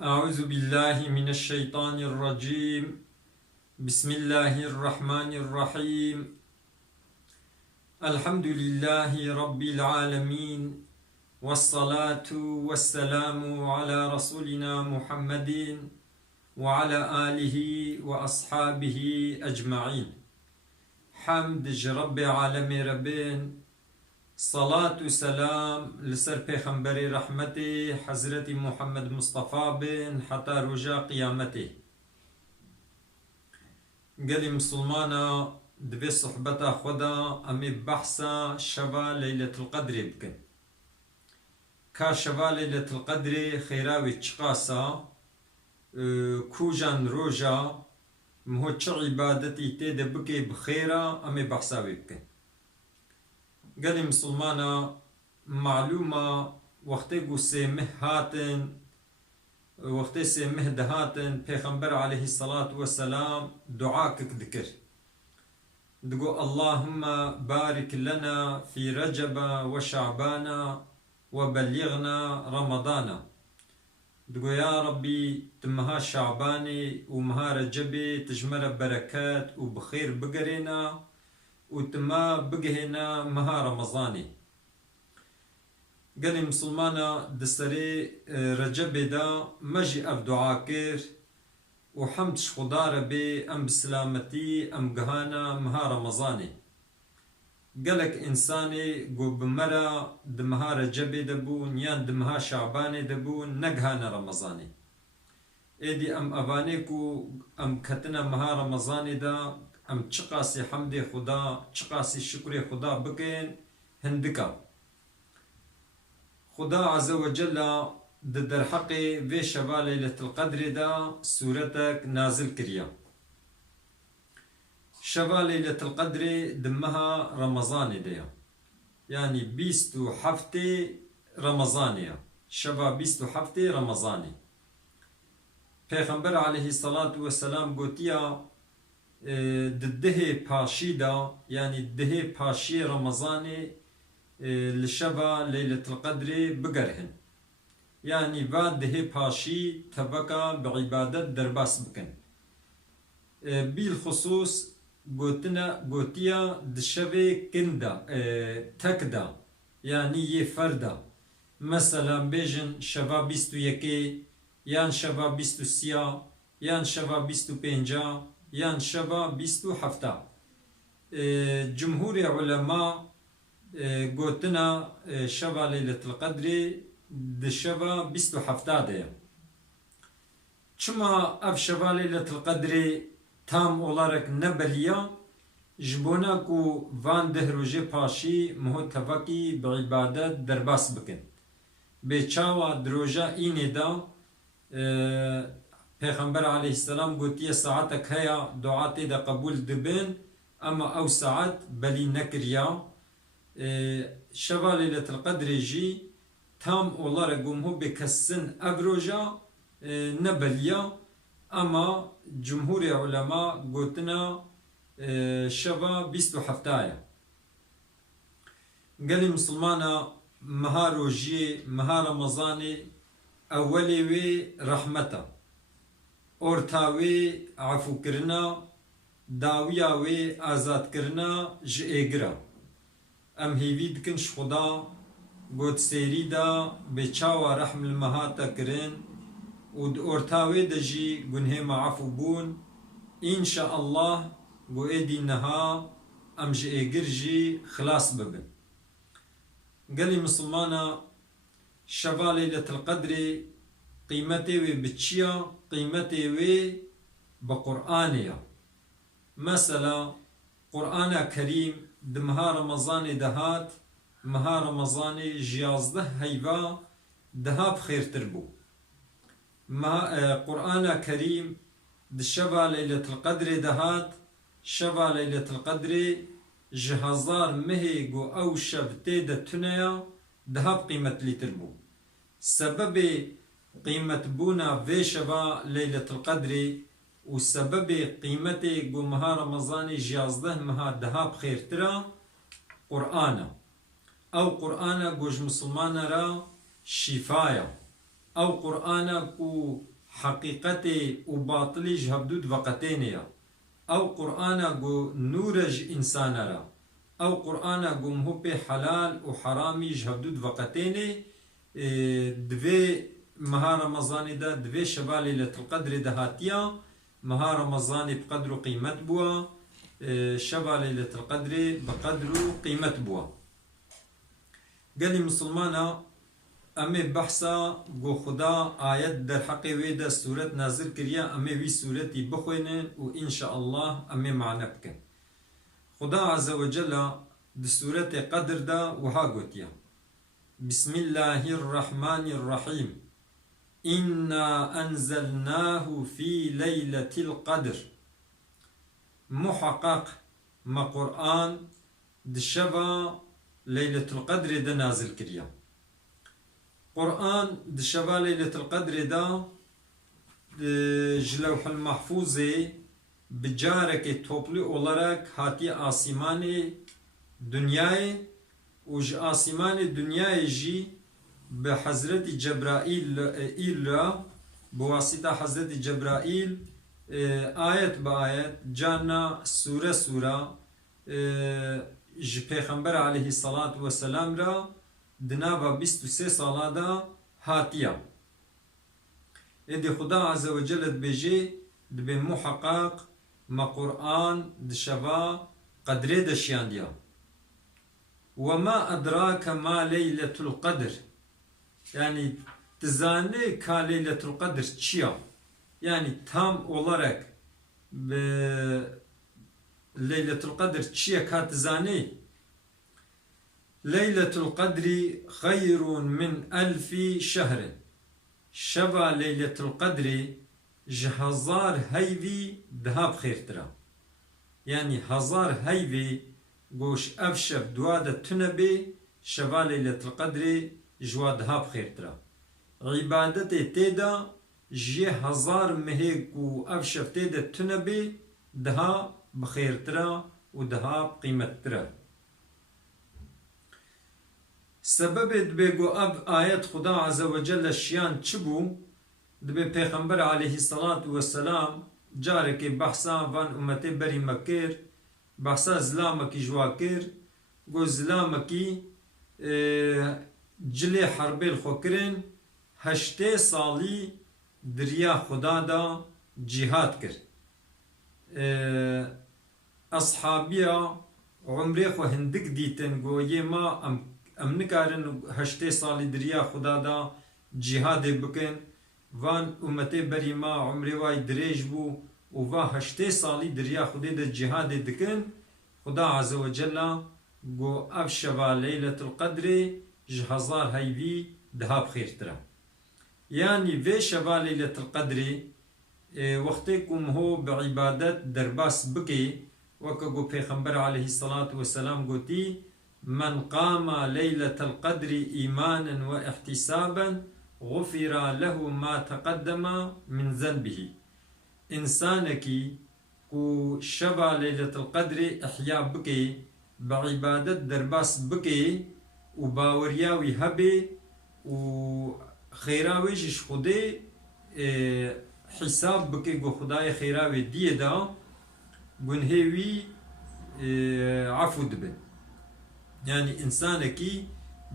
أعوذ بالله من الشيطان الرجيم. بسم الله الرحمن الرحيم. الحمد لله رب العالمين، والصلاة والسلام على رسولنا محمد وعلى آله وأصحابه أجمعين. حمد رب عالم ربين، صلاة و سلام لسر پیغمبر رحمته حضرت محمد مصطفى بن حتى رجا قيامته. قال مسلمانا دبي صحبتا خدا امي بحثا شبا ليلة القدر بكن. كا شبا ليلة القدر خيراوي تشقاسا كوجان روجا مهو تش عبادتي تيد بكي بخيرا امي بحثا بكن. قال مسلمانا معلومة وقتی گو سیمه هاتن وقتی سیمه دهاتن پیغمبر علیه الصلاة والسلام دعاك ذكر دقو اللهم بارك لنا في رجب وشعبان وبلغنا رمضان. دقو يا ربي تمها شعباني ومها رجبي تجمر بركات وبخير بقرنا وتما بقهنا مها رمضاني. قال مسلمانا دسري رجب دا مجي اف دعاكر وحمدش خدا ربي ام بسلامتي ام قهانا مها رمضاني. قالك انساني قو بمرا دمها رجب دبون يان دمها شعباني دبون نقهانا رمضاني. ايدي ام افانيكو ام كتنا مها رمضاني دا ام چقاسي حمد خدا چقاسي شكر خدا بكين هندكا. خدا عز وجل در حق في شبا ليلة القدر دا سورتك نازل كريا. شبا ليلة القدر دمها رمضان ديا، يعني بيستو حفتي رمضانيا، شبا بيستو حفتي رمضاني. پیغمبر عليه الصلاة والسلام قوتيا دده پاشيدا، يعني دده پاشي رمضاني لشبا ليلة القدر بقرهن، يعني بعد ده پاشي تبقى بعبادة درباس بكن. بالخصوص قوتيا دشبه كندا تكدا، يعني يفردا، مثلا بيجن شبا بيستو يكي، يان شبا بيستو سيا، يان شبا بيستو بينجا، يان شبا بيستو حفتا. جمهور علماء قوتنا شبا ليلة القدر دشبا بيستو حفتا ديا. چما اف شبا ليلة القدر تام olarak نبليا جبونا كو وان ده روجه پاشي مهو تفاقي بعبادت درباس بكن. بچاوا دروجا اینه دا پیغمبر علیه السلام گوتیه ساعتك هيا دعاتي دا قبول دبن، اما او ساعت بلي نكريا. شبا ليلة القدر جي تام olarak هو بكسن افروجا نبليا، اما جمهور علماء قوتنا شبا بيستو حفتايا. قال مسلمانا مها روجي مها رمضاني اولي وي رحمتا، اورتاوي عفو كرنا، داويا وي آزاد كرنا جئيگرا. ام هيوي دكنش خدا قد سيري دا بچاوا رحم المهاتا كرن ود اورتاوي دجي گنه معفو بون ان شاء الله قو ايدي نها ام جئيگر جي خلاص ببن. قالي مسلمانا شبا ليلة القدر قيمتي وي بتشيا، قيمتي وي بقرآنيا. مثلا قرآن كريم دمها رمضان دهات مها رمضان جيازده هيفا دها بخير تربو. ما قرآن كريم دشبا ليلة القدر دهات شبا ليلة القدر جهازار مهيقو او شبتي دا تنيا دها بقيمة لي تربو. سبب قيمة بونا في شبا ليلة القدر وسبب قيمتي قو مها رمضاني جيازده مها دها بخير ترى قرآن او قرآن قوج مسلمان را شفايا او قرآن کو حقیقت و باطلی جهبدود وقتینیا او قرآن گو نورج انسان را او قرآن گو مهب حلال و حرامی جهبدود وقتینی دوی مها رمضان دا دوی شبا ليلة القدر دهاتيا مها رمضان بقدر قيمة بوا شبا ليلة القدر بقدر قيمة بوا قال مسلمانا امي بحثا گو خدا آيات در حق ويدا سورة نازل كريا امي وي سورتي بخوينن و ان شاء الله امي معنى بكن خدا عز وجل دي سورة قدر دا وها قوتيا بسم الله الرحمن الرحيم إنا أنزلناه في ليلة القدر محقق ما قرآن دشبا ليلة القدر دا نازل كريا قرآن دشبا ليلة القدر دا جلوح المحفوظ بجارك توبلي olarak هاتي آسمان دنياي وج آسمان دنياي جي بحضرت جبرائيل بواسطة حضرت جبرائيل آيات بآيات جانا سورة ج پیغمبر عليه الصلاة والسلام را دنابا 23 سالا دا هاتيا ادي خدا عز وجل بيجي دبي محقق ما قرآن دشبا قدره دشيان ديا وما أدراك ما ليلة القدر yani tizane ka Leyletul Kadir çiya yani tam olarak Leyletul Kadir çiya ka tizane Leyletul Kadri hayrun min elfi şehrin şeva Leyletul Kadri jihazar heyvi daha bxirtira yani hazar heyvi goş evşev duada tünebi şeva Leyletul Kadri جواد ها بخير ترى عبادت تيدا جي هزار مهيك و افشف تيدا تنبي دها بخير ترى و دها بقيمة ترى سبب دبيقو اب آيات خدا عز وجل الشيان چبو دبي پیغمبر عليه الصلاة والسلام جارك بحثا وان امتي بري مكير بحثا زلامكي جواكير گو زلامكي جلی حربیل خوکرین هشته سالی دریا خدا دا جهاد کر اصحابیا عمری خو هندک دیتن گویه ما ام نکارن هشته سالی دریا خدا دا جهاد بکن وان امتی بری ما عمری وای دریج بو و وا هشته سالی دریا خدا دا جهاد دکن خدا عز و جل گو افشوا لیلة القدر جهزار هيفي دهاب خير ترى يعني في شبا ليلة القدر وقتكم هو بعبادات درباس بكي وكقو پیغمبر عليه الصلاة والسلام قوتي من قام ليلة القدر إيمانا واحتسابا غفر له ما تقدم من ذنبه إنسانك كو شبا ليلة القدر إحياء بكي بعبادات درباس بكي و باوریاوی هبه و خیراویش خوده حساب بکه گو خدای خیراوی دیه دا گنهوی عفو دبن يعني إنسانكي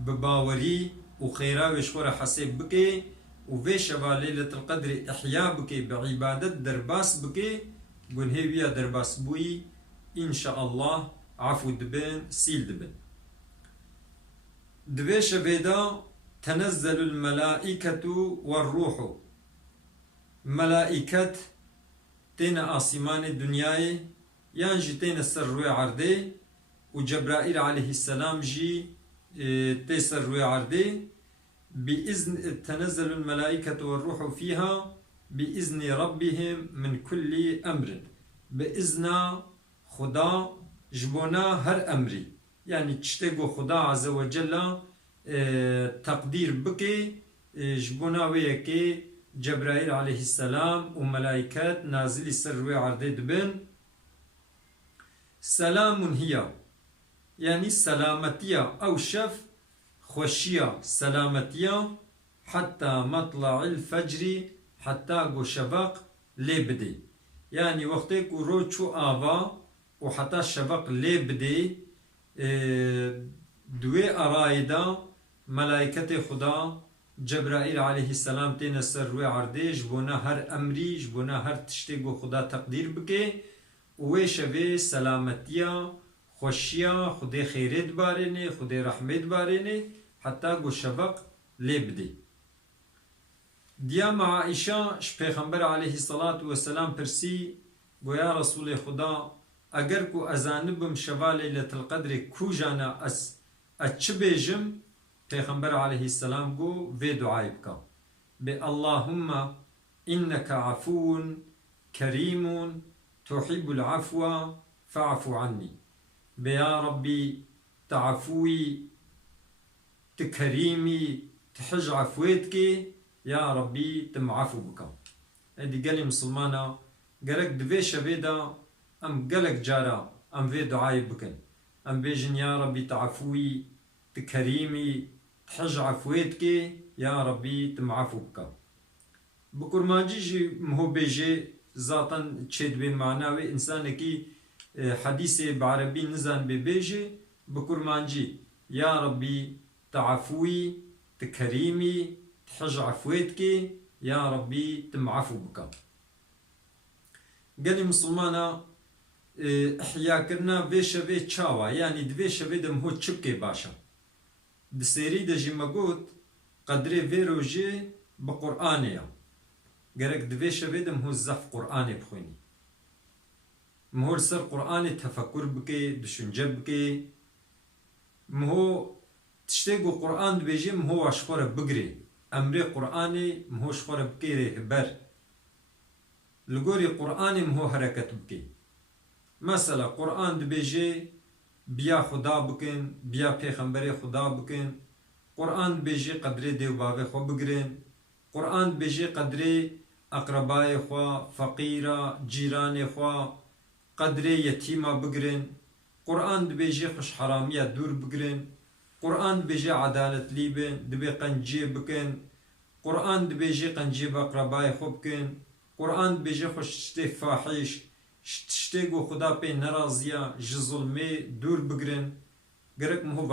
بباوري وخيراويش خورا حسيب بكي وفي شبا ليلة القدر إحياء بكي بعبادة درباس بكي قنهيويا درباس بوي إن شاء الله عفو دبن سيل دبن دويش بيدا تنزل الملائكة والروح ملائكة تين آسمان الدنيا يانجي تين السر روي عردي وجبرائيل عليه السلام جي تيسر روي عردي بإذن تنزل الملائكة والروح فيها بإذن ربهم من كل أمر بإذن خدا جبونا هر أمري يعني تشتغو خدا عز وجل تقدير بكي جبونا ويكي جبرائيل عليه السلام وملائكات نازل سر روي عردي دبن سلام هي يعني سلامتية أو شف خوشية سلامتية حتى مطلع الفجر حتى قو شفق لي بدي. يعني وقتك روچو آوا وحتى الشفق لي بدي دوي أرايدا ملائكة خدا جبرائيل عليه السلام تين سر روی عرده جبونا هر امری جبونا هر تشتی گو خدا تقدیر بکه وی شوی سلامتیا خوشیا خدا خیرت بارینه خدا رحمت بارینه حتی گو شفق لی بدی. دیا مع عائشة پیغمبر علیه الصلاة والسلام پرسی گو یا رسول خدا اگر کو ازانبم شوا لیلت القدر کو جانا اچ بیجم پیغمبر علیه السلام گو وی دعای بکا بی اللهم انك عفو كريم تحب العفو فاعفو عني. بيا ربي تعفوي تكريمي تحج عفويتك يا ربي تمعفو بك. هذه قال لي مسلمانا قالك دفي شبيدا ام قالك جارا ام في دعاي بكن ام بيجن يا ربي تعفوي تكريمي تحج عفويتك يا ربي تمعفو بك. بكرمانجي جي مهو بيجي ذاتا تشيد بمعناوي انسانكي حديث بعربي نزان ببيجي بكرمانجي يا ربي تعفوي تكريمي تحج عفويتك يا ربي تمعفو بك. قال مسلمانا احيا كرنا في شوي تشاوا يعني دفي شوي دم هو تشبكي باشا دسيري دجي مقوت قدري في روجي بقرآنيا قالك دفي شوي دم هو الزف قرآني بخويني مهو سر قرآني تفكر بكي دشنجة بكي مهو تشتاقو قرآن دبيجي مهو اشخور بقري امري قرآني مهو شخور بكي هبر لقوري قرآني مهو حركت بكي. مثلا قرآن دبيجي بيا خدا بكن بيا پیغمبر خدا بكن قرآن بيجي قدري ديو باغي خو بگرين قرآن بيجي قدري اقرباء خوا فقيرة جيران خوا قدري يتيمة بگرين قرآن بيجي خوش حرامية دور بگرين قرآن بيجي عدالة ليبن دبي قنجي بكن قرآن بيجي قنجي باقرباء خو بكن قرآن بيجي خوش تشتي فاحش تشتي گو خدا پی نرازيا جظلمي دور بگرن گرک مهو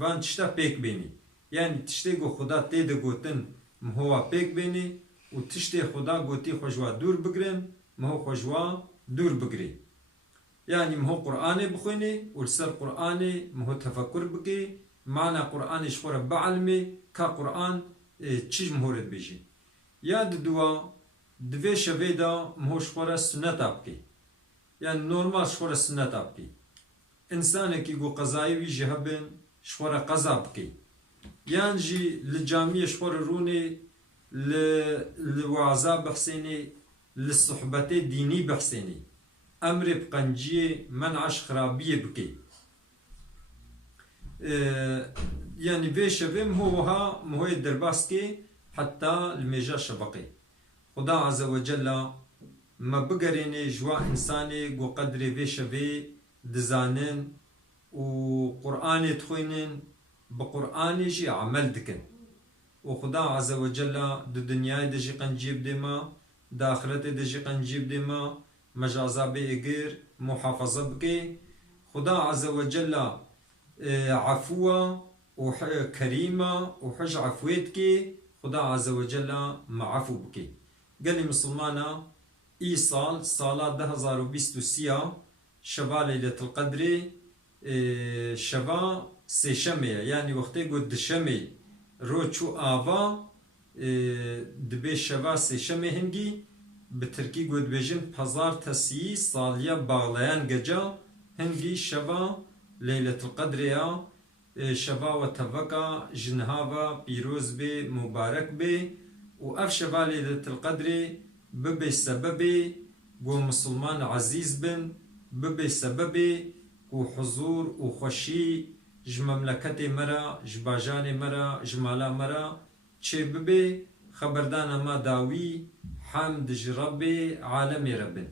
وان تشتا پیک بيني يعني تشتي گو خدا تيده گوتن مهو پیک بيني و تشتي خدا گوتي خوشوا دور بگرن مهو خوشوا دور بگري. يعني مهو قرآني بخويني ولسر قرآني مهو تفكر بكي معنى قرآني شخورة بعلمي كا قرآن چيج مهورت بيجي. ياد دوا دوی شوی دا مهو شخورا سنت بکی يعني نورمال شخورا سنت بکی انسان کی گو قضایی وی جهبن شخورا قضا بکی يعني جي لجامية شخورا روني لوعزا بحسيني للصحبتي ديني بحسيني امر بقنجية منعش خرابية بكي يعني في شوي مهوها مهو درباسكي حتى الميجا شبقي. خدا عز وجل ما بقريني جوا إنساني قو قدري في شوي دزانن وقرآني تخوينن بقرآني جي عمل دكن وخدا عز وجل دو دنياي دجي قنجيب ديما دا آخرتي دجي قنجيب ديما مجازا بإقر محافظة بكي. خدا عز وجل عفوة وكريمة وحج عفويتكي خدا عز وجل معفو بكي. قال لي مسلمانا اي صالة 2023 شبا ليلة القدر شبا سي شمي يعني وقتي قد شمي روچو آوا دبي شبا سي شمي هنگي بتركي قد بيجن پزار تسيي صالية باغليان گجا هنگي شبا ليلة القدر يا شبا وتفقا جنهاوا بيروز بي مبارك بي وأف شبا ليلة القدر ببي سببي قو مسلمان عزيز بن ببي سببي قو حضور وخشي جمملكتي مرا جباجاني مرا جمالا مرا چه ببي خبردان ما داوي حمد جربي عالمي ربن.